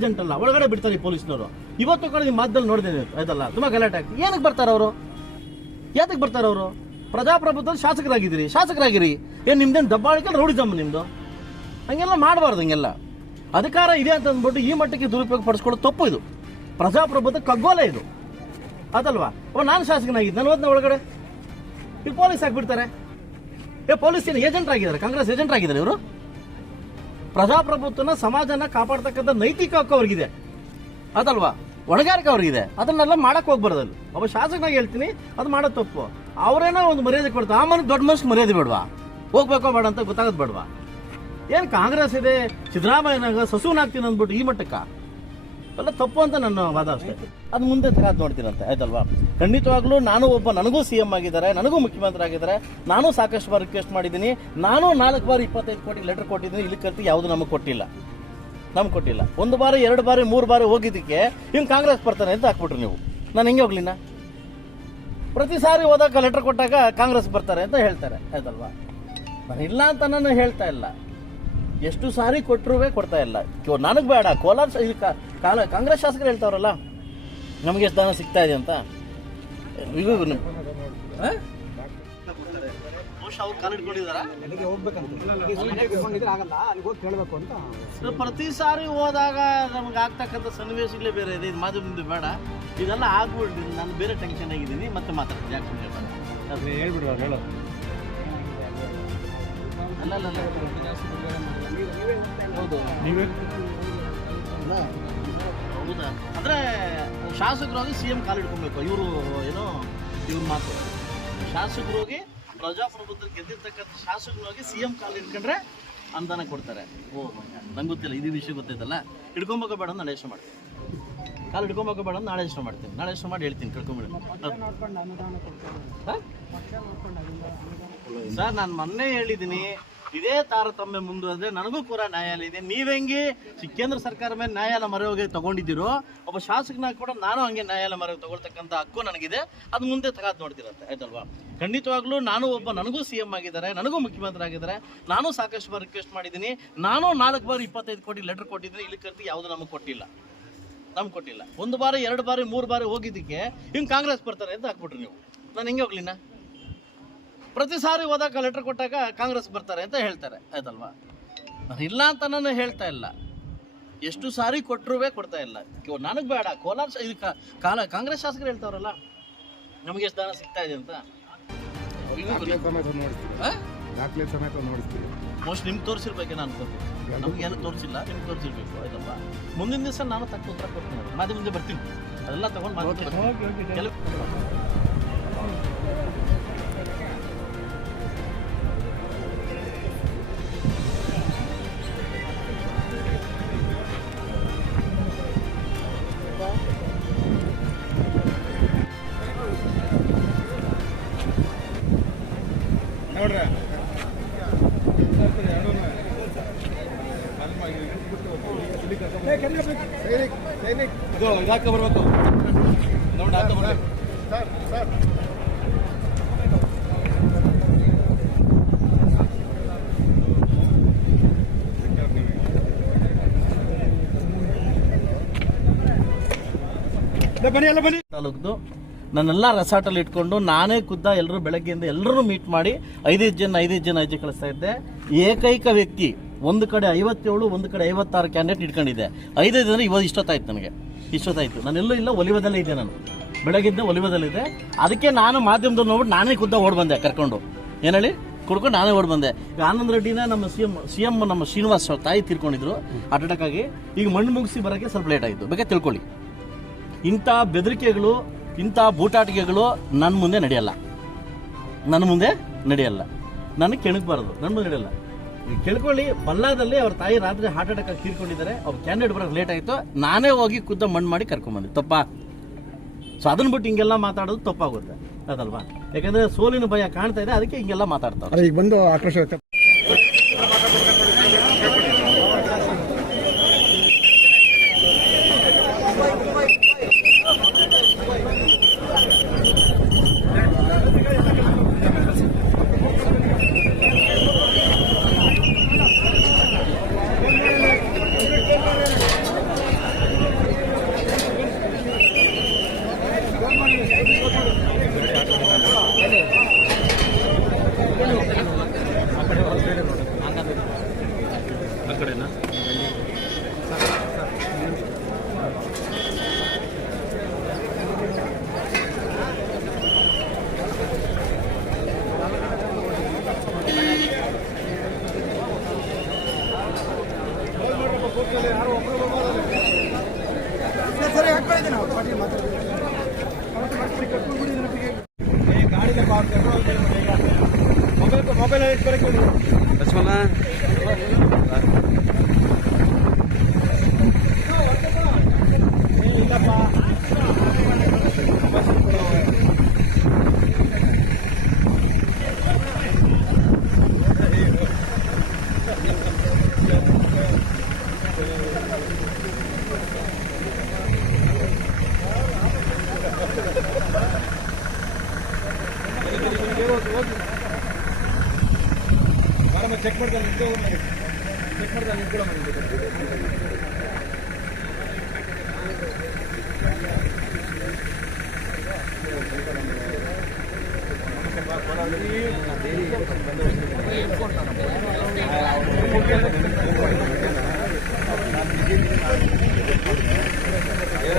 Agent ಅಲ್ಲ, ಒಳಗಡೆ ಬಿಡ್ತಾರೆ ಈ ಪೊಲೀಸ್ನವರು. ಇವತ್ತು ಕೂಡ ನಿಮ್ಮ ಮಾಧ್ಯಮದಲ್ಲಿ ನೋಡಿದೆ ಆಯ್ತಲ್ಲ? ತುಂಬಾ ಗಲಾಟೆ ಏನಕ್ಕೆ ಬರ್ತಾರೆ ಅವರು? ಯಾತಕ್ಕೆ ಬರ್ತಾರೆ ಅವರು? ಪ್ರಜಾಪ್ರಭುತ್ವದಲ್ಲಿ ಶಾಸಕರಾಗಿದ್ದೀರಿ, ಶಾಸಕರಾಗಿರಿ. ಏನು ನಿಮ್ದೇನು ದಬ್ಬಾಳಿಕೆ ರೌಡಿಸಮ್ ನಿಮ್ದು? ಹಂಗೆಲ್ಲ ಮಾಡಬಾರ್ದು ಹಂಗೆಲ್ಲ. ಅಧಿಕಾರ ಇದೆ ಅಂತ ಅಂದ್ಬಿಟ್ಟು ಈ ಮಟ್ಟಕ್ಕೆ ದುರುಪಯೋಗ ಪಡಿಸ್ಕೊಳ್ಳೋದು ತಪ್ಪು ಇದು. ಪ್ರಜಾಪ್ರಭುತ್ವ ಕಗ್ಗೋಲೆ ಇದು. ಅದಲ್ವಾ ಓ, ನಾನು ಶಾಸಕನಾಗಿದ್ದು, ನಾನು ಓದ್ನ ಒಳಗಡೆ? ಈ ಪೊಲೀಸ್ ಹಾಕ್ಬಿಡ್ತಾರೆ ಏ, ಪೊಲೀಸ್ ಏನು ಏಜೆಂಟ್ ಆಗಿದ್ದಾರೆ? ಕಾಂಗ್ರೆಸ್ ಏಜೆಂಟ್ ಆಗಿದ್ದಾರೆ ಇವರು? ಪ್ರಜಾಪ್ರಭುತ್ವನ ಸಮಾಜನ ಕಾಪಾಡ್ತಕ್ಕಂಥ ನೈತಿಕ ಹಕ್ಕು ಅವ್ರಿಗಿದೆ. ಅದಲ್ವಾ? ಹೊಣೆಗಾರಿಕೆ ಅವ್ರಿಗಿದೆ. ಅದನ್ನೆಲ್ಲ ಮಾಡಕ್ ಹೋಗ್ಬಾರ್ದಲ್ಲಿ ಒಬ್ಬ ಶಾಸಕನಾಗ ಹೇಳ್ತೀನಿ, ಅದು ಮಾಡೋ ತಪ್ಪು. ಅವರೇನೋ ಒಂದು ಮರ್ಯಾದೆ ಕೊಡ್ತಾರೆ. ಆ ಮನೆ ದೊಡ್ಡ ಮನುಷ್ಯ ಮರ್ಯಾದೆ ಬಿಡ್ವಾ? ಹೋಗ್ಬೇಕೋ ಬೇಡ ಅಂತ ಗೊತ್ತಾಗೋದು ಬೇಡವಾ? ಏನು ಕಾಂಗ್ರೆಸ್ ಇದೆ, ಸಿದ್ದರಾಮಯ್ಯನಾಗ ಸಸುವನಾಗ್ತೀನಿ ಅಂದ್ಬಿಟ್ಟು ಈ ಮಟ್ಟಕ್ಕ. ಎಲ್ಲ ತಪ್ಪು ಅಂತ ನನ್ನ ವಾದ ಅಷ್ಟೇ. ಅದು ಮುಂದೆ ತಗಾದ್ ನೋಡ್ತೀನಂತೆ, ಆಯ್ತಲ್ವಾ? ಖಂಡಿತವಾಗ್ಲೂ ನಾನು ಒಬ್ಬ, ನನಗೂ ಸಿ ಎಂ ಆಗಿದ್ದಾರೆ, ನನಗೂ ಮುಖ್ಯಮಂತ್ರಿ ಆಗಿದ್ದಾರೆ ನಾನು ಸಾಕಷ್ಟು ಬಾರಿ ರಿಕ್ವೆಸ್ಟ್ ಮಾಡಿದ್ದೀನಿ, ನಾನು ನಾಲ್ಕು ಬಾರಿ ಇಪ್ಪತ್ತೈದು ಕೋಟಿ ಲೆಟರ್ ಕೊಟ್ಟಿದ್ದೀನಿ, ಇಲ್ಲಿ ಕರ್ತಿ ಯಾವುದು ನಮಗೆ ಕೊಟ್ಟಿಲ್ಲ. ನಮ್ಗೆ ಕೊಟ್ಟಿಲ್ಲ. ಒಂದು ಬಾರಿ, ಎರಡು ಬಾರಿ, ಮೂರು ಬಾರಿ ಹೋಗಿದ್ದಕ್ಕೆ ಹಿಂಗೆ ಕಾಂಗ್ರೆಸ್ ಬರ್ತಾನೆ ಅಂತ ಹಾಕ್ಬಿಟ್ರು ನೀವು. ನಾನು ಹೆಂಗೆ ಹೋಗ್ಲಿನ? ಪ್ರತಿ ಸಾರಿ ಹೋದಾಗ ಲೆಟರ್ ಕೊಟ್ಟಾಗ ಕಾಂಗ್ರೆಸ್ ಬರ್ತಾರೆ ಅಂತ ಹೇಳ್ತಾರೆ, ಆಯ್ತಲ್ವಾ? ಇಲ್ಲ ಅಂತ ನಾನು ಹೇಳ್ತಾ ಇಲ್ಲ. ಎಷ್ಟು ಸಾರಿ ಕೊಟ್ಟರು ಕೊಡ್ತಾ ಇಲ್ಲ. ನನಗೆ ಬೇಡ. ಕೋಲಾರ ಇದು ಕಾಲ ಕಾಂಗ್ರೆಸ್ ಶಾಸಕರು ಹೇಳ್ತಾವ್ರಲ್ಲ? ನಮಗೆ ಎಷ್ಟು ದಾನ ಸಿಗ್ತಾ ಇದೆ ಅಂತ. ಇದು ಪ್ರತಿ ಸಾರಿ ಹೋದಾಗ ನಮ್ಗೆ ಆಗ್ತಕ್ಕಂಥ ಸನ್ನಿವೇಶಗಳೇ ಬೇರೆ ಇದೆ. ಇದು ಮುಂದೆ ಬೇಡ. ಇದೆಲ್ಲ ಆಗ್ಬಿಡ್ರಿ ನಾನು ಬೇರೆ ಟೆನ್ಷನ್ ಆಗಿದ್ದೀನಿ ಮತ್ತೆ ಮಾತಾಡ್ತೀನಿ. ಯಾಕೆ ಹೇಳ್ಬಿಡ್ರಿ ಅವ್ರು ಹೇಳೋದು ನೀವೇ? ಹೌದಾ? ಅಂದ್ರೆ ಶಾಸಕರು ಹೋಗಿ ಸಿ ಎಂ ಕಾಲು ಹಿಡ್ಕೊಬೇಕು. ಇವರು ಏನೋ ಇವ್ರ ಮಾತು. ಶಾಸಕರು ಹೋಗಿ ಪ್ರಜಾಪ್ರಭುತ್ವದಲ್ಲಿ ಗೆದ್ದಿರ್ತಕ್ಕಂಥ ಶಾಸಕರು ಹೋಗಿ ಸಿ ಎಂ ಕಾಲು ಹಿಡ್ಕೊಂಡ್ರೆ ಅನುದಾನ ಕೊಡ್ತಾರೆ. ಓ ನಂಗೆ ಗೊತ್ತಿಲ್ಲ ಇದು ವಿಷಯ ಗೊತ್ತೈತಲ್ಲ? ಹಿಡ್ಕೊಂಬೇಕು ಬೇಡ ಅಂತ ನಾಳೆ ಯೋಚನೆ ಮಾಡ್ತೀನಿ. ಕಾಲು ಹಿಡ್ಕೊಂಬೇಕು ಬೇಡ ನಾಳೆ ಯೋಚನೆ ಮಾಡ್ತೀನಿ. ನಾಳೆ ಯೋಚನೆ ಮಾಡಿ ಹೇಳ್ತೀನಿ ಕೇಳ್ಕೊಂಬಿಡಿ ಸರ್, ನಾನು ಮೊನ್ನೆ ಹೇಳಿದ್ದೀನಿ ಇದೇ ತಾರತಮ್ಯ ಮುಂದುವರೆದ್ರೆ ನನಗೂ ಕೂಡ ನ್ಯಾಯಾಲಯ ಇದೆ ನೀವೆಂಗೆ ಕೇಂದ್ರ ಸರ್ಕಾರ ಮೇಲೆ ನ್ಯಾಯಾಲಯ ಮರೆಯೋಗಿ ತಗೊಂಡಿದ್ದೀರೋ, ಒಬ್ಬ ಶಾಸಕನಾಗಿ ಕೂಡ ನಾನು ಹಂಗೆ ನ್ಯಾಯಾಲಯ ಮೊರೆ ತಗೊಳ್ತಕ್ಕಂಥ ಹಕ್ಕು ನನಗಿದೆ. ಅದು ಮುಂದೆ ತಗಾದ್ ನೋಡ್ತಿರತ್ತೆ, ಆಯ್ತಲ್ವಾ? ಖಂಡಿತವಾಗ್ಲೂ ನಾನು ಒಬ್ಬ, ನನಗೂ ಸಿ ಎಂ ಆಗಿದ್ದಾರೆ, ನನಗೂ ಮುಖ್ಯಮಂತ್ರಿ ಆಗಿದ್ದಾರೆ. ನಾನು ಸಾಕಷ್ಟು ಬಾರಿ ರಿಕ್ವೆಸ್ಟ್ ಮಾಡಿದ್ದೀನಿ. ನಾನು ನಾಲ್ಕು ಬಾರಿ ಇಪ್ಪತ್ತೈದು ಕೋಟಿ ಲೆಟರ್ ಕೊಟ್ಟಿದ್ದೀನಿ. ಇಲ್ಲಿ ಕರ್ತಿ ಯಾವುದು ನಮಗೆ ಕೊಟ್ಟಿಲ್ಲ. ನಮ್ಗೆ ಕೊಟ್ಟಿಲ್ಲ. ಒಂದು ಬಾರಿ, ಎರಡು ಬಾರಿ, ಮೂರು ಬಾರಿ ಹೋಗಿದ್ದಕ್ಕೆ ಹಿಂಗೆ ಕಾಂಗ್ರೆಸ್ ಬರ್ತಾರೆ ಅಂತ ಹಾಕ್ಬಿಟ್ರಿ ನೀವು. ನಾನು ಹೆಂಗೆ ಹೋಗ್ಲಿನ ಪ್ರತಿ ಸಾರಿ ಹೋದಾಗ ಲೆಟರ್ ಕೊಟ್ಟಾಗ ಕಾಂಗ್ರೆಸ್ ಬರ್ತಾರೆ ಅಂತ ಹೇಳ್ತಾರೆ ಆಯ್ತಲ್ವಾ? ನಾನು ಇಲ್ಲ ಅಂತ ನಾನು ಹೇಳ್ತಾ ಇಲ್ಲ. ಎಷ್ಟು ಸಾರಿ ಕೊಟ್ಟರು ಕೊಡ್ತಾ ಇಲ್ಲ. ನನಗೆ ಬೇಡ. ಕೋಲಾರ ಇದು ಕಾಲ ಕಾಂಗ್ರೆಸ್ ಶಾಸಕರು ಹೇಳ್ತಾವ್ರಲ್ಲ ನಮಗೆ ಎಷ್ಟು ದಾನ ಸಿಗ್ತಾ ಇದೆ ಅಂತ. ಮೋಸ್ಟ್ ನಿಮ್ಗೆ ತೋರಿಸಿರ್ಬೇಕು ನಾನು ಅನ್ಕೋತೀನಿ ನಮ್ಗೆ ಏನು ತೋರಿಸಿಲ್ಲ ನಿಮ್ಗೆ ತೋರಿಸಿರ್ಬೇಕು ಆಯ್ತಲ್ವಾ? ಮುಂದಿನ ದಿವಸ ನಾನು ತಕ್ಕ ಉತ್ತರ ಕೊಡ್ತೀನಿ ಮಾಧ್ಯಮದಿಂದ ಮುಂದೆ ಬರ್ತೀನಿ. ಅದೆಲ್ಲ ತಗೊಂಡು ಮಾಧ್ಯಮ ಇದಾಕ ಬರ್ಬೇಕು? ನೋಡಿ ಹಾಕ ಬರ್ಬೇಕು. ಸರ್ ಸರ್ ಬನ್ನಿ ಎಲ್ಲ ಬನ್ನಿ. ತಾಲೂಕ್ದು. ನನ್ನೆಲ್ಲ ರೆಸಾರ್ಟಲ್ಲಿ ಇಟ್ಕೊಂಡು ನಾನೇ ಖುದ್ದ ಎಲ್ಲರೂ ಬೆಳಗ್ಗೆಯಿಂದ ಎಲ್ಲರೂ ಮೀಟ್ ಮಾಡಿ ಐದೈದು ಜನ ಐದೈದು ಜನ ಐದು ಕಳಿಸ್ತಾ ಇದ್ದೆ. ಏಕೈಕ ವ್ಯಕ್ತಿ ಒಂದು ಕಡೆ ಐವತ್ತೇಳು, ಒಂದು ಕಡೆ ಐವತ್ತಾರು ಕ್ಯಾಂಡಿಡೇಟ್ ಇಟ್ಕೊಂಡಿದ್ದೆ ಐದೈದು ಜನ ಇವತ್ತು ಇಷ್ಟೊತ್ತಾಯ್ತು ನನಗೆ. ಇಷ್ಟೊತ್ತಾಯ್ತು. ನಾನೆಲ್ಲೂ ಇಲ್ಲ, ಒಲಿವದಲ್ಲೇ ಇದ್ದೆ ನಾನು. ಬೆಳಗಿದ್ದ ಒಲಿವದಲ್ಲಿದ್ದೆ ಅದಕ್ಕೆ ನಾನು ಮಾಧ್ಯಮದಲ್ಲಿ ನೋಡ್ಬಿಟ್ಟು ನಾನೇ ಖುದ್ದ ಓಡ್ ಬಂದೆ ಕರ್ಕೊಂಡು. ಏನು ಹೇಳಿ? ಕುಡ್ಕೊಂಡು ನಾನೇ ಓಡ್ ಬಂದೆ. ಈಗ ಆನಂದ್ ರೆಡ್ಡಿನ ನಮ್ಮ ಸಿ ಎಂ ಸಿ ಎಂ ನಮ್ಮ ಶ್ರೀನಿವಾಸ್ ತಾಯಿ ತೀರ್ಕೊಂಡಿದ್ರು ಹಾರ್ಟ್ ಅಟ್ಯಾಕ್ ಆಗಿ. ಈಗ ಮಣ್ಣು ಮುಗಿಸಿ ಬರೋಕ್ಕೆ ಸ್ವಲ್ಪ ಲೇಟ್ ಆಯಿತು. ಬೇಕಾ ತಿಳ್ಕೊಳ್ಳಿ. ಇಂಥ ಬೆದರಿಕೆಗಳು, ಇಂಥ ಬೂಟಾಟಿಕೆಗಳು ನನ್ನ ಮುಂದೆ ನಡೆಯಲ್ಲ. ನನ್ನ ಮುಂದೆ ನಡೆಯಲ್ಲ. ನನಗೆ ಕೆಣಕಬಾರದು. ನನ್ನ ಮುಂದೆ ನಡೆಯಲ್ಲ. ಕೇಳ್ಕೊಳ್ಳಿ ಬಲ್ಲಾದಲ್ಲಿ ಅವ್ರ ತಾಯಿ ರಾತ್ರಿ ಹಾರ್ಟ್ ಅಟ್ಯಾಕ್ ಆಗಿ ತೀರ್ಕೊಂಡಿದ್ದಾರೆ ಅವ್ರ ಕ್ಯಾಂಡಿಡೇಟ್ ಬರೋಕೆ ಲೇಟ್ ಆಯಿತು. ನಾನೇ ಹೋಗಿ ಖುದ್ದ ಮಣ್ಣು ಮಾಡಿ ಕರ್ಕೊಂಬಂದೆ. ತಪ್ಪ? ಸೊ ಅದನ್ನ ಬಿಟ್ಟು ಹಿಂಗೆಲ್ಲ ಮಾತಾಡೋದು ತಪ್ಪಾಗುತ್ತೆ. ಅದಲ್ವಾ? ಯಾಕಂದ್ರೆ ಸೋಲಿನ ಭಯ ಕಾಣ್ತಾ ಇದೆ, ಅದಕ್ಕೆ ಹಿಂಗೆಲ್ಲ ಮಾತಾಡ್ತಾರೆ. ಈಗ ಬಂದು ಆಕ್ರೋಶ ಮೊಬೈಲ್ ಲಕ್ಷ್ಮಣ ಇಲ್ಲಪ್ಪ ಚೆಕ್ ಮಾಡ್ತಾನೆ ಚೆಕ್ ಮಾಡ್ತಾನೆ ನಿಂತ್ಕೊಳ್ಳೋ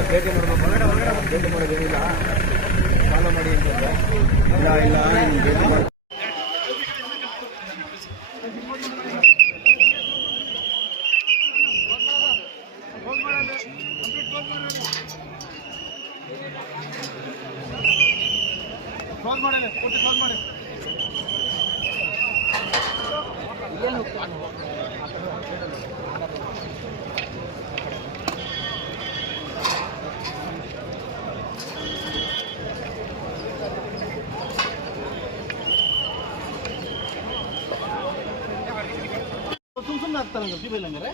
ಭೇಟಿ ಮಾಡಬೇಕು ಭೇಟಿ ಮಾಡೋದೇನಿಲ್ಲ ಸಾಲ ಮಾಡಿ ಅಂತಂದ್ರೆ ಇಲ್ಲ ಇಲ್ಲ ನಿಮ್ಗೆ ಭೇಟಿ ಮಾಡಿ ಕ್ಲೋಸ್ ಮಾಡಿ ಕೊಟ್ಟು ಕ್ಲೋಸ್ ಮಾಡಿ ಸುಮ್ ಸುಮ್ಮನೆ ಆಗ್ತಾರೆ ನಂಗೆ ಸಿಬಿಲ್ ಹಂಗಾರೆ?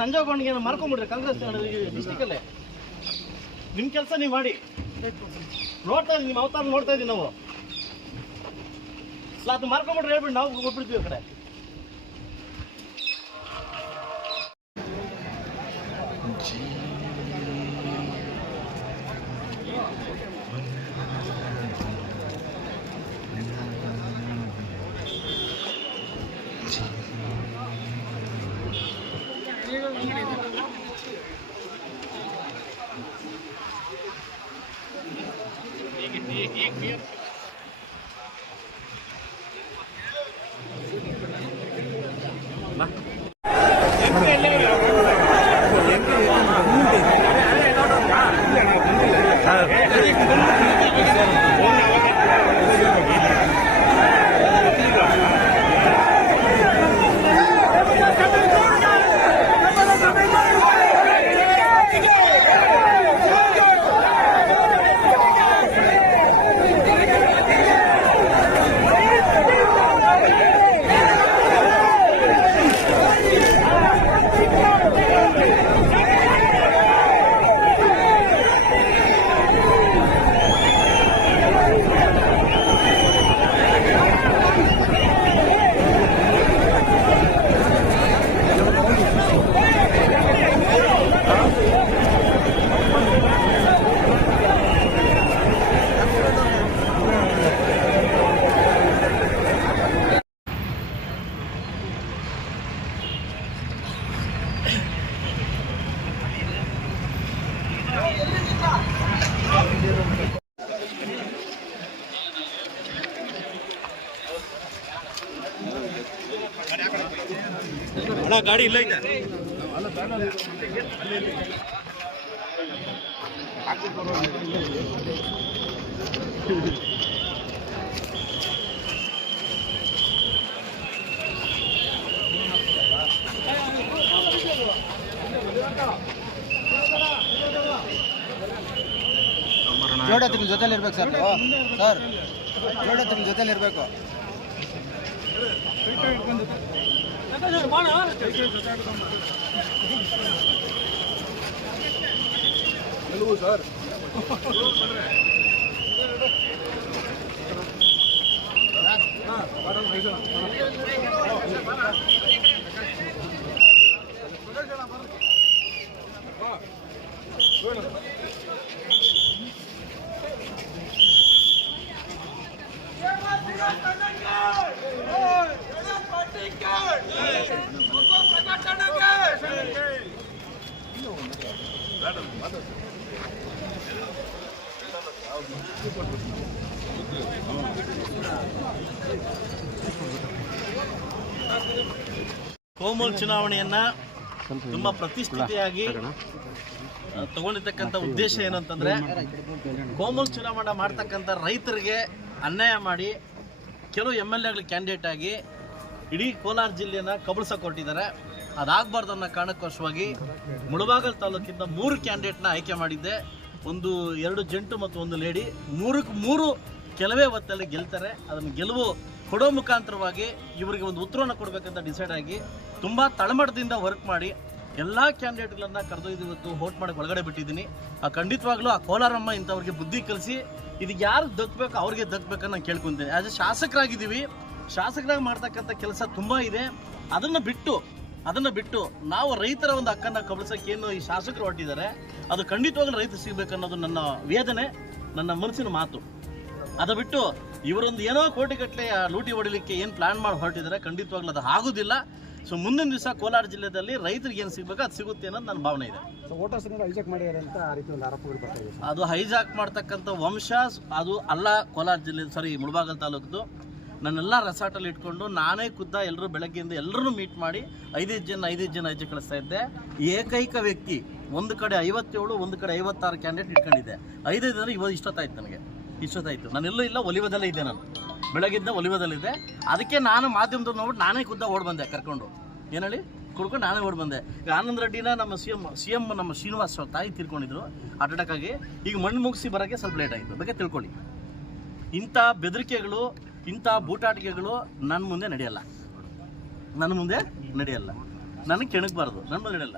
ನಂಜಾಗೊಂಡಿಗೆ ಮಾರ್ಕೊಂಡ್ಬಿಡ್ರಿ ಕಾಂಗ್ರೆಸ್ ಡಿಸ್ಟಿಕಲ್ಲೇ ನಿಮ್ಮ ಕೆಲಸ ನೀವು ಮಾಡಿ. ನೋಡ್ತಾ ಇದ್ದೀನಿ, ನಿಮ್ಮ ಅವತಾರ ನೋಡ್ತಾ ಇದ್ದೀವಿ ನಾವು. ಇಲ್ಲ ಅದು ಮಾರ್ಕೊಂಡ್ಬಿಟ್ರೆ ಹೇಳ್ಬಿಟ್ಟು ನಾವು ಕೊಟ್ಬಿಡ್ತೀವಿ ಆ ಕಡೆ. ಗಾಡಿ ಇಲ್ಲ ಐತೆ ಜೋಡತ್ತಿನ ಜೊತೆಲಿ ಇರ್ಬೇಕು ಸರ್ ನೀವು ಸರ್ ಜೋಡತ್ತಿನ ಜೊತೆಲಿ ಇರಬೇಕು ಸರ್ ಕೋಮಲ್ ಚುನಾವಣೆಯನ್ನ ತುಂಬಾ ಪ್ರತಿಷ್ಠಿತಿಯಾಗಿ ತಗೊಂಡಿರ್ತಕ್ಕಂಥ ಉದ್ದೇಶ ಏನಂತಂದ್ರೆ, ಕೋಮಲ್ ಚುನಾವಣೆ ಮಾಡ್ತಕ್ಕಂಥ ರೈತರಿಗೆ ಅನ್ಯಾಯ ಮಾಡಿ ಕೆಲವು ಎಂ ಎಲ್ ಎಗಳು ಕ್ಯಾಂಡಿಡೇಟ್ ಆಗಿ ಇಡೀ ಕೋಲಾರ ಜಿಲ್ಲೆಯನ್ನ ಕಬಳಿಸಕ್ಕೆ ಹೊರಟಿದ್ದಾರೆ. ಅದಾಗಬಾರ್ದು ಅನ್ನೋ ಕಾರಣಕ್ಕೋಸ್ಕರವಾಗಿ ಮುಳಬಾಗಲ್ ತಾಲೂಕಿಂದ ಮೂರು ಕ್ಯಾಂಡಿಡೇಟ್ನ ಆಯ್ಕೆ ಮಾಡಿದ್ದೆ. ಒಂದು ಎರಡು ಜಂಟು ಮತ್ತು ಒಂದು ಲೇಡಿ ಮೂರಕ್ಕೆ ಮೂರು ಕೆಲವೇ ಹೊತ್ತಲ್ಲಿ ಗೆಲ್ತಾರೆ. ಅದನ್ನು ಗೆಲುವು ಕೊಡೋ ಮುಖಾಂತರವಾಗಿ ಇವರಿಗೆ ಒಂದು ಉತ್ತರವನ್ನು ಕೊಡಬೇಕಂತ ಡಿಸೈಡ್ ಆಗಿ ತುಂಬ ತಳಮಟ್ಟದಿಂದ ವರ್ಕ್ ಮಾಡಿ ಎಲ್ಲ ಕ್ಯಾಂಡಿಡೇಟ್ಗಳನ್ನು ಕರೆದೊಯ್ದು ಇವತ್ತು ವೋಟ್ ಮಾಡಕ್ಕೆ ಒಳಗಡೆ ಬಿಟ್ಟಿದ್ದೀನಿ. ಆ ಖಂಡಿತವಾಗ್ಲೂ ಆ ಕೋಲಾರಮ್ಮ ಇಂಥವ್ರಿಗೆ ಬುದ್ಧಿ ಕಲಿಸಿ ಇದು ಯಾರು ದಕ್ಕಬೇಕು ಅವ್ರಿಗೆ ದಕ್ಬೇಕನ್ನ ನಾನು ಕೇಳ್ಕೊತೀನಿ. ಆಸ್ ಎ ಶಾಸಕರಾಗಿದ್ದೀವಿ, ಶಾಸಕರಾಗಿ ಮಾಡ್ತಕ್ಕಂಥ ಕೆಲಸ ತುಂಬ ಇದೆ. ಅದನ್ನು ಬಿಟ್ಟು ಅದನ್ನು ಬಿಟ್ಟು ನಾವು ರೈತರ ಒಂದು ಹಕ್ಕನ್ನು ಕಬಳಿಸೋಕೆ ಏನು ಈ ಶಾಸಕರು ಹೊರಟಿದ್ದಾರೆ, ಅದು ಖಂಡಿತವಾಗ್ಲೂ ರೈತ ಸಿಗಬೇಕನ್ನೋದು ನನ್ನ ವೇದನೆ, ನನ್ನ ಮನಸ್ಸಿನ ಮಾತು. ಅದು ಬಿಟ್ಟು ಇವರೊಂದು ಏನೋ ಕೋಟಿಗಟ್ಟಲೆ ಲೂಟಿ ಹೊಡಿಲಿಕ್ಕೆ ಏನು ಪ್ಲಾನ್ ಮಾಡಿ ಹೊರಟಿದ್ದಾರೆ ಖಂಡಿತವಾಗ್ಲೂ ಅದು ಆಗೋದಿಲ್ಲ. ಸೊ ಮುಂದಿನ ದಿವಸ ಕೋಲಾರ ಜಿಲ್ಲೆಯಲ್ಲಿ ರೈತರಿಗೆ ಏನು ಸಿಗಬೇಕು ಅದು ಸಿಗುತ್ತೆ ಅನ್ನೋದು ನನ್ನ ಭಾವನೆ ಇದೆ. ಸೊ ವೋಟರ್ಸ್ನೆಲ್ಲ ಹೈಜಾಕ್ ಮಾಡಿದ್ದಾರೆ ಅಂತ ಆ ರೀತಿ ಒಂದು ಆರೋಪಗಳು ಬರ್ತಾ ಅದು ಹೈಜಾಕ್ ಮಾಡ್ತಕ್ಕಂಥ ವಂಶ ಅದು ಅಲ್ಲ ಕೋಲಾರ ಜಿಲ್ಲೆ ಸಾರಿ ಮುಳಬಾಗಲ್ ತಾಲೂಕದು. ನನ್ನೆಲ್ಲ ರೆಸಾರ್ಟಲ್ಲಿ ಇಟ್ಕೊಂಡು ನಾನೇ ಖುದ್ದ ಎಲ್ಲರೂ ಬೆಳಗ್ಗೆಯಿಂದ ಎಲ್ಲರೂ ಮೀಟ್ ಮಾಡಿ ಐದೈದು ಜನ ಐದೈದು ಜನ ಐದು ಕಳಿಸ್ತಾ ಇದ್ದೆ. ಏಕೈಕ ವ್ಯಕ್ತಿ ಒಂದು ಕಡೆ ಐವತ್ತೇಳು ಒಂದು ಕಡೆ ಐವತ್ತಾರು ಕ್ಯಾಂಡಿಡೇಟ್ ಇಟ್ಕೊಂಡಿದ್ದೆ. ಐದೈದು ಅಂದರೆ ಇವತ್ತು ಇಷ್ಟೊತ್ತಾಯ್ತು ನನಗೆ. ಇಷ್ಟೊತ್ತಾಯ್ತು. ಎಲ್ಲೂ ಇಲ್ಲ, ಒಲಿವದಲ್ಲೇ ಇದ್ದೆ ನಾನು. ಬೆಳಗ್ಗಿಂದ ಒಲಿವದಲ್ಲಿದ್ದೆ. ಅದಕ್ಕೆ ನಾನು ಮಾಧ್ಯಮದ ನೋಡ್ಬಿಟ್ಟು ನಾನೇ ಖುದ್ದ ಓಡ್ ಬಂದೆ ಕರ್ಕೊಂಡು. ಏನು ಹೇಳಿ? ಕುಡ್ಕೊಂಡು ನಾನೇ ಓಡ್ ಬಂದೆ. ಈಗ ಆನಂದ್ ರೆಡ್ಡಿನ ನಮ್ಮ ಸಿ ಎಂ ಸಿ ಎಂ ನಮ್ಮ ಶ್ರೀನಿವಾಸ್ ತಾಯಿ ತೀರ್ಕೊಂಡಿದ್ರು ಹಾರ್ಟ್ ಅಟ್ಯಾಕ್ ಆಗಿ. ಈಗ ಮಣ್ಣು ಮುಗಿಸಿ ಬರೋಕ್ಕೆ ಸ್ವಲ್ಪ ಲೇಟ್ ಆಯಿತು. ಬಗ್ಗೆ ತಿಳ್ಕೊಳ್ಳಿ. ಇಂಥ ಬೆದರಿಕೆಗಳು, ಇಂಥ ಬೂಟಾಟಿಕೆಗಳು ನನ್ನ ಮುಂದೆ ನಡೆಯಲ್ಲ. ನನ್ನ ಮುಂದೆ ನಡೆಯಲ್ಲ. ನನಗೆ ಕೆಣಕ್ಬಾರ್ದು. ನನ್ನ ಮುಂದೆ ನಡೆಯಲ್ಲ.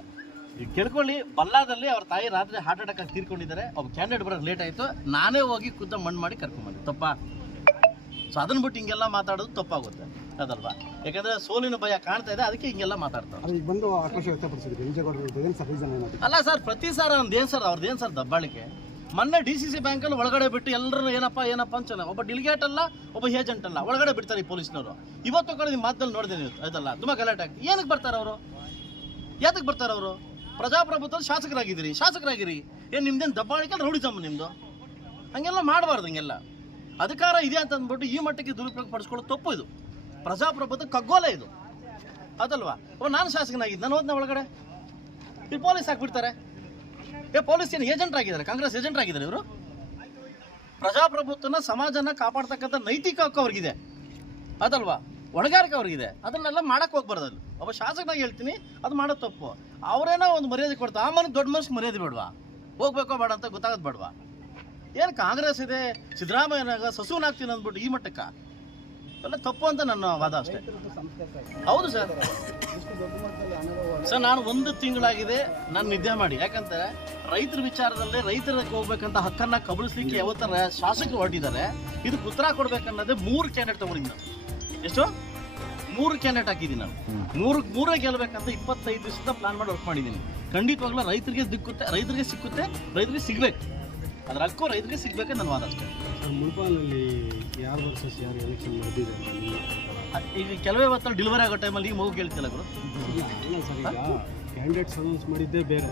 ಈಗ ಕೆರ್ಕೊಳ್ಳಿ ಬಲ್ಲಾದಲ್ಲಿ ಅವ್ರ ತಾಯಿ ರಾತ್ರಿ ಹಾರ್ಟ್ ಅಟ್ಯಾಕ್ ಆಗಿ ತೀರ್ಕೊಂಡಿದ್ದಾರೆ. ಒಬ್ಬ ಕ್ಯಾಂಡಿಡೇಟ್ ಬರೋದು ಲೇಟ್ ಆಯಿತು. ನಾನೇ ಹೋಗಿ ಖುದ್ದ ಮಣ್ಣು ಮಾಡಿ ಕರ್ಕೊಂಬಂದೆ. ತಪ್ಪಾ. ಸೊ ಅದನ್ನ ಬಿಟ್ಟು ಹಿಂಗೆಲ್ಲ ಮಾತಾಡೋದು ತಪ್ಪಾಗುತ್ತೆ. ಅದಲ್ವಾ? ಯಾಕಂದ್ರೆ ಸೋಲಿನ ಭಯ ಕಾಣ್ತಾ ಇದೆ ಅದಕ್ಕೆ ಹಿಂಗೆಲ್ಲ ಮಾತಾಡ್ತಾರೆ. ಅಲ್ಲ ಸರ್ ಪ್ರತಿ ಸಾರ ಒಂದು ಏನು ಸರ್ ಅವ್ರದ್ದು ಏನು ಸರ್ ದಬ್ಬಾಳಿಕೆ? ಮೊನ್ನೆ ಡಿ ಸಿ ಸಿ ಬ್ಯಾಂಕಲ್ಲಿ ಒಳಗಡೆ ಬಿಟ್ಟು ಎಲ್ಲರೂ ಏನಪ್ಪ ಏನಪ್ಪ ಅಂತ ಒಬ್ಬ ಡಿಲಿಗೇಟ್ ಅಲ್ಲ ಒಬ್ಬ ಏಜೆಂಟ್ ಅಲ್ಲ ಒಳಗಡೆ ಬಿಡ್ತಾರೆ ಈ ಪೊಲೀಸ್ನವರು. ಇವತ್ತು ಕಡೆ ನಿಮ್ಮ ಮಾತಲ್ಲಿ ನೋಡಿದೆ ನೀವು ಆಯ್ತಲ್ಲ ತುಂಬ ಗಲಾಟೆ ಆಗ್ತದೆ. ಏನಕ್ಕೆ ಬರ್ತಾರೆ ಅವರು? ಯಾತಕ್ಕೆ ಬರ್ತಾರೆ ಅವರು? ಪ್ರಜಾಪ್ರಭುತ್ವದಲ್ಲಿ ಶಾಸಕರಾಗಿದ್ದೀರಿ, ಶಾಸಕರಾಗಿರಿ. ಏನು ನಿಮ್ದೇನು ದಬ್ಬಾಳಿಕೆ ರೌಡಿಸಮ್ ನಿಮ್ಮದು ಹಂಗೆಲ್ಲ ಮಾಡಬಾರ್ದು ಹಂಗೆಲ್ಲ. ಅಧಿಕಾರ ಇದೆ ಅಂತ ಅಂದ್ಬಿಟ್ಟು ಈ ಮಟ್ಟಕ್ಕೆ ದುರುಪಯೋಗ ಪಡಿಸ್ಕೊಳ್ಳೋದು ತಪ್ಪು ಇದು. ಪ್ರಜಾಪ್ರಭುತ್ವ ಕಗ್ಗೋಲೆ ಇದು. ಅದಲ್ವಾ? ಓ, ನಾನು ಶಾಸಕನಾಗಿದ್ದು. ನಾನು ಹೋದ್ನ ಒಳಗಡೆ. ಇಲ್ಲಿ ಪೊಲೀಸ್ ಹಾಕ್ಬಿಡ್ತಾರೆ. ಏ ಪೊಲೀಸ್ ಏನು ಏಜೆಂಟ್ ಆಗಿದ್ದಾರೆ? ಕಾಂಗ್ರೆಸ್ ಏಜೆಂಟ್ ಆಗಿದ್ದಾರೆ ಇವರು? ಪ್ರಜಾಪ್ರಭುತ್ವನ ಸಮಾಜನ ಕಾಪಾಡ್ತಕ್ಕಂಥ ನೈತಿಕ ಹಕ್ಕು ಅವ್ರಿಗಿದೆ. ಅದಲ್ವಾ? ಹೊಣೆಗಾರಿಕೆ ಅವ್ರಿಗಿದೆ. ಅದನ್ನೆಲ್ಲ ಮಾಡಕ್ಕೆ ಹೋಗ್ಬಾರ್ದು ಅಲ್ಲಿ. ಒಬ್ಬ ಶಾಸಕನಾಗಿ ಹೇಳ್ತೀನಿ, ಅದು ಮಾಡೋ ತಪ್ಪು. ಅವರೇನೋ ಒಂದು ಮರ್ಯಾದೆ ಕೊಡ್ತಾ ಆ ಮನೆ, ದೊಡ್ಡ ಮನಸ್ಸು ಮರ್ಯಾದೆ ಬೇಡವಾ? ಹೋಗ್ಬೇಕೋ ಬೇಡ ಅಂತ ಗೊತ್ತಾಗೋದು ಬೇಡವಾ? ಏನು ಕಾಂಗ್ರೆಸ್ ಇದೆ, ಸಿದ್ದರಾಮಯ್ಯನಾಗ ಸಸುವನಾಗ್ತೀನಿ ಅಂದ್ಬಿಟ್ಟು ಈ ಮಟ್ಟಕ್ಕೆ? ಎಲ್ಲ ತಪ್ಪು ಅಂತ ನನ್ನ ವಾದ ಅಷ್ಟೇ. ಹೌದು ಸರ್. ಸರ್, ನಾನು ಒಂದು ತಿಂಗಳಾಗಿದೆ, ನಾನು ನಿದ್ದೆ ಮಾಡಿ. ಯಾಕಂದ್ರೆ ರೈತರ ವಿಚಾರದಲ್ಲಿ ರೈತರಿಗೆ ಹೋಗ್ಬೇಕಂತ ಹಕ್ಕನ್ನ ಕಬಳಿಸ್ಲಿಕ್ಕೆ ಯಾವತ್ತರ ಶಾಸಕರು ಹೊರಟಿದ್ದಾರೆ. ಇದಕ್ಕೆ ಉತ್ತರ ಕೊಡ್ಬೇಕನ್ನೋದೇ ಮೂರು ಕ್ಯಾಂಡಿಡೇಟ್ ತಗೊಂಡಿದ್ದೀನಿ ನಾನು. ಎಷ್ಟು? ಮೂರು ಕ್ಯಾಂಡಿಡೇಟ್ ಹಾಕಿದ್ದೀನಿ ನಾನು. ಮೂರು ಮೂರೇ ಗೆಲ್ಲಬೇಕಂತ ಇಪ್ಪತ್ತೈದು ದಿವಸದ ಪ್ಲಾನ್ ಮಾಡಿ ವರ್ಕ್ ಮಾಡಿದ್ದೀನಿ. ಖಂಡಿತವಾಗ್ಲೂ ರೈತರಿಗೆ ದಿಕ್ಕುತ್ತೆ ರೈತರಿಗೆ ಸಿಕ್ಕುತ್ತೆ ರೈತರಿಗೆ ಸಿಗ್ಬೇಕು. ಅದ್ರ ಹಕ್ಕು ರೈತರಿಗೆ ಸಿಗ್ಬೇಕಂತ ನನ್ನ ವಾದ ಅಷ್ಟೇ. ಯಾರು ವರ್ಸಸ್ ಯಾರು ಎಲೆಕ್ಷನ್ ನಡೆದಿದೆ ಈಗ ಕೆಲವೇ ಹೊತ್ತಲ್ಲಿ ಡೆಲಿವರಿ ಆಗೋ ಟೈಮಲ್ಲಿ ಈ ಮಗು ಕೇಳ್ತಿಲ್ಲ ಗುರು. ಕ್ಯಾಂಡಿಡೇಟ್ಸ್ ಅನೌನ್ಸ್ ಮಾಡಿದ್ದೇ ಬೇರೆ.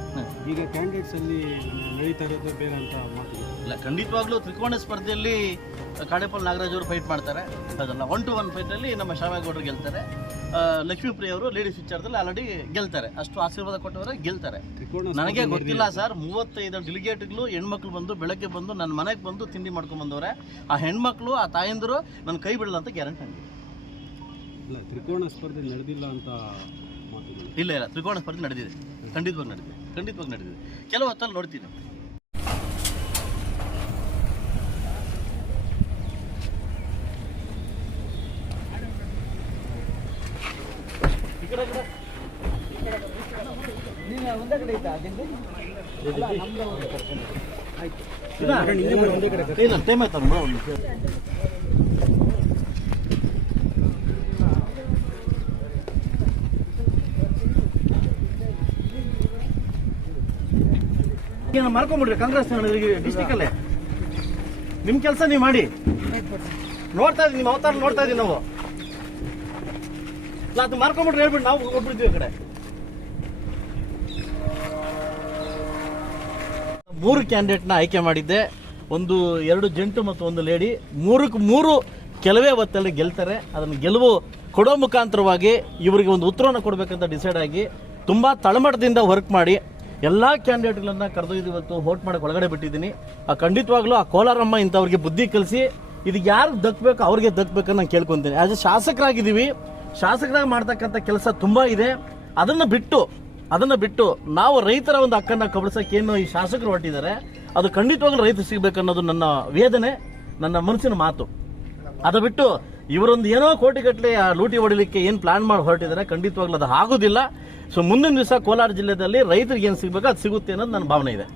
ಈಗ ಕ್ಯಾಂಡಿಡೇಟ್ಸ್ ಅಲ್ಲಿ ನಡೀತಾ ಇರೋದೇ ಬೇರೆ ಅಂತ ಇಲ್ಲ ಖಂಡಿತವಾಗ್ಲೂ ತ್ರಿಕೋಣ ಸ್ಪರ್ಧೆಯಲ್ಲಿ ಕಾಡೇಪಲ್ ನಾಗರಾಜ್ ಅವರು ಫೈಟ್ ಮಾಡ್ತಾರೆ. ಅದಲ್ಲ ಒನ್ ಟು ಒನ್ ಫೈಟಲ್ಲಿ ನಮ್ಮ ಶಾವೇಗೌಡರು ಗೆಲ್ತಾರೆ. ಲಕ್ಷ್ಮೀಪ್ರಿಯ ಅವರು ಲೇಡೀಸ್ ವಿಚಾರದಲ್ಲಿ ಆಲ್ರೆಡಿ ಗೆಲ್ತಾರೆ. ಅಷ್ಟು ಆಶೀರ್ವಾದ ಕೊಟ್ಟವರೆ ಗೆಲ್ತಾರೆ. ನನಗೆ ಗೊತ್ತಿಲ್ಲ ಸರ್ ಮೂವತ್ತೈದು ಡೆಲಿಗೇಟ್ಗಳು ಹೆಣ್ಮಕ್ಳು ಬಂದು ಬೆಳಗ್ಗೆ ಬಂದು ನನ್ನ ಮನೆಗೆ ಬಂದು ತಿಂಡಿ ಮಾಡ್ಕೊಂಡ್ ಬಂದವ್ರೆ. ಆ ಹೆಣ್ಮಕ್ಳು ಆ ತಾಯಂದರು ನನ್ನ ಕೈ ಬಿಡಲ್ಲ ಅಂತ ಗ್ಯಾರಂಟಿ ಇಲ್ಲ ತ್ರಿಕೋಣ ಸ್ಪರ್ಧೆ ನಡೆದಿಲ್ಲ ಅಂತ ಇಲ್ಲ ಇಲ್ಲ ತ್ರಿಕೋಣ ಸ್ಪರ್ಧೆ ನಡೆದಿದೆ ಖಂಡಿತವಾಗಿ ನಡೆದಿದೆ ಖಂಡಿತವಾಗಿ ನಡೆದಿದೆ ಕೆಲವು ಹೊತ್ತಲ್ಲಿ. ಇದಾ? ಇಲ್ಲ ಟೈಮ್ ಆಯ್ತು ಅವ್ನು, ಮಾಡ್ಕೊಂಡ್ಬಿಡ್ರಿ ಕಾಂಗ್ರೆಸ್ ಡಿಸ್ಟಿಕ್ ಅಲ್ಲೇ. ನಿಮ್ ಕೆಲಸ ನೀವು ಮಾಡಿ. ನೋಡ್ತಾ ಇದೀವಿ ನಿಮ್ಮ ಅವತಾರ ನೋಡ್ತಾ ಇದೀವಿ ನಾವು. ಅದು ಮಾರ್ಕೊಂಬಿಟ್ರೆ ಹೇಳ್ಬಿಟ್ಟು ನಾವು ಹೋಗ್ಬಿಡ್ತೀವಿ ಈ ಕಡೆ. ಮೂರು ಕ್ಯಾಂಡಿಡೇಟ್ನ ಆಯ್ಕೆ ಮಾಡಿದ್ದೆ. ಒಂದು ಎರಡು ಜಂಟು ಮತ್ತು ಒಂದು ಲೇಡಿ ಮೂರಕ್ಕೆ ಮೂರು ಕೆಲವೇ ಹೊತ್ತಲ್ಲಿ ಗೆಲ್ತಾರೆ. ಅದನ್ನು ಗೆಲುವು ಕೊಡೋ ಮುಖಾಂತರವಾಗಿ ಇವರಿಗೆ ಒಂದು ಉತ್ತರವನ್ನು ಕೊಡಬೇಕಂತ ಡಿಸೈಡ್ ಆಗಿ ತುಂಬ ತಳಮಟ್ಟದಿಂದ ವರ್ಕ್ ಮಾಡಿ. ಎಲ್ಲ ಕ್ಯಾಂಡಿಡೇಟ್ಗಳನ್ನ ಕರೆದೊಯ್ದು ಇವತ್ತು ವೋಟ್ ಮಾಡಕ್ಕೆ ಒಳಗಡೆ ಬಿಟ್ಟಿದ್ದೀನಿ. ಆ, ಖಂಡಿತವಾಗ್ಲೂ ಆ ಕೋಲಾರಮ್ಮ ಇಂಥವ್ರಿಗೆ ಬುದ್ಧಿ ಕಲಿಸಿ ಇದು ಯಾರು ದಕ್ಬೇಕು ಅವ್ರಿಗೆ ದಕ್ಕಬೇಕು ನಾನು ಕೇಳ್ಕೊಂತೀನಿ. ಆಸ್ ಎ ಶಾಸಕರಾಗಿದ್ದೀವಿ, ಶಾಸಕರಾಗಿ ಮಾಡ್ತಕ್ಕಂಥ ಕೆಲಸ ತುಂಬ ಇದೆ. ಅದನ್ನು ಬಿಟ್ಟು, ಅದನ್ನ ಬಿಟ್ಟು ನಾವು ರೈತರ ಒಂದು ಹಕ್ಕನ್ನ ಕಬಳಿಸಕ್ಕೆ ಏನು ಈ ಶಾಸಕರು ಹೊರಟಿದ್ದಾರೆ, ಅದು ಖಂಡಿತವಾಗ್ಲೂ ರೈತರು ಸಿಗ್ಬೇಕನ್ನೋದು ನನ್ನ ವೇದನೆ, ನನ್ನ ಮನಸ್ಸಿನ ಮಾತು. ಅದು ಬಿಟ್ಟು ಇವರೊಂದು ಏನೋ ಕೋಟಿಗಟ್ಟಲೆ ಲೂಟಿ ಹೊಡಿಲಿಕ್ಕೆ ಏನು ಪ್ಲಾನ್ ಮಾಡಿ ಹೊರಟಿದ್ದಾರೆ, ಖಂಡಿತವಾಗ್ಲೂ ಅದು ಆಗೋದಿಲ್ಲ. ಸೊ ಮುಂದಿನ ದಿವಸ ಕೋಲಾರ ಜಿಲ್ಲೆಯಲ್ಲಿ ರೈತರಿಗೆ ಏನು ಸಿಗಬೇಕು ಅದು ಸಿಗುತ್ತೆ ಅನ್ನೋದು ನನ್ನ ಭಾವನೆ ಇದೆ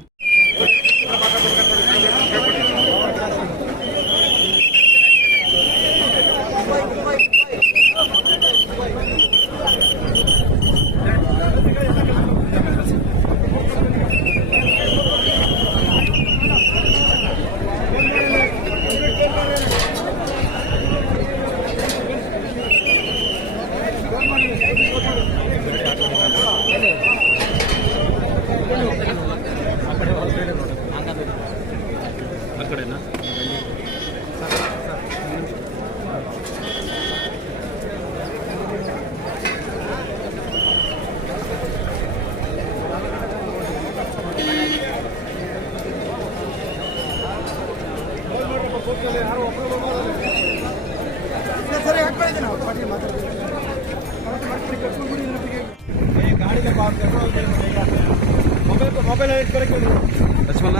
ಆ ಕಡೆನಾ ಮೊಬೈಲ್ ಇಟ್ಕೊಳಕ್ಕೆ ಲಕ್ಷ್ಮಣ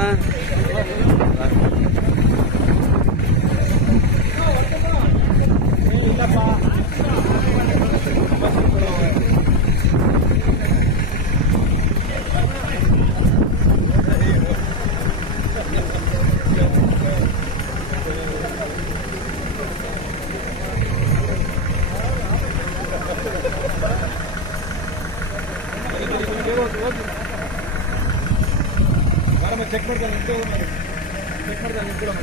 ಚೆಕ್ ಮಾಡ್ತಾನೆ ಚೆಕ್ ಮಾಡ್ತಾನೆ ನಿಂತ್ಕೊಳ್ಳೋ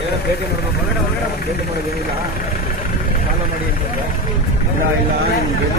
ಏನೋ ಭೇಟಿ ಮಾಡಬೇಕು ಭೇಟಿ ಮಾಡೋದೇನಿಲ್ಲ ಸಾಲ ಮಾಡಿ ಅಂತಂದ್ರೆ ಇಲ್ಲ ಇಲ್ಲ ನೀನು ಭೇಟಿ ಮಾಡಿ